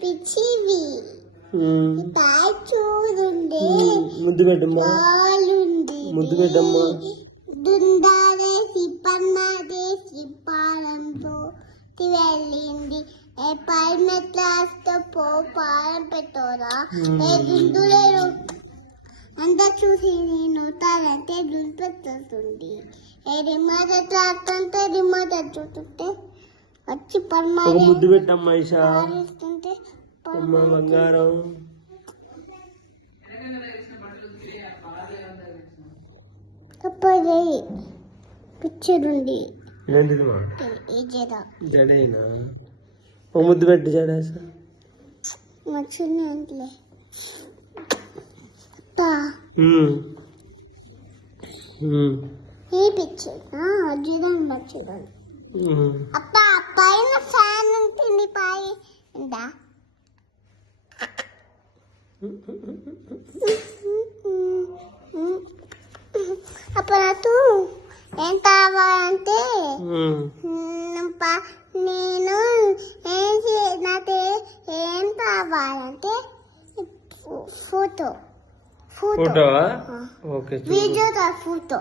పిచ్చివి చూడండి, ముద్దు పెట్టమ్మా, ముద్దు పెట్టమ్మా. దుందాదే సిప్పన్నదే సిప్పాలంతో వెళ్ళింది. పైమెట్లాస్తో పాలం పెట్టోరా దుందులేరు అంత చూసి నేను తానంటే దుంపెత్తుంది. రిమోట్ ఎట్లా అంటే రిమోట్ చూస్తుంటే వచ్చి పర్మాలి ముద్దు పెట్టమ్మా ఈషా, పాలిస్తుంటే అమ్మ బంగారం. తప్పది పిచ్చరుండి ఏంటిది మా ఈ జడ జడేనా? ఒక ముద్దు పెట్టి జడేసా మచ్చుని అంటలే ఈ పిచ్చర్ అజ్జుదాన్ని మర్చిపోయాను. అప్ప పైన ఫ్యాన్ ఉంటుంది పై ఉందా? అప్పుడు నాకు ఏం కావాలంటే నేను నాకు ఏం కావాలంటే photo photo. Okay, video photo.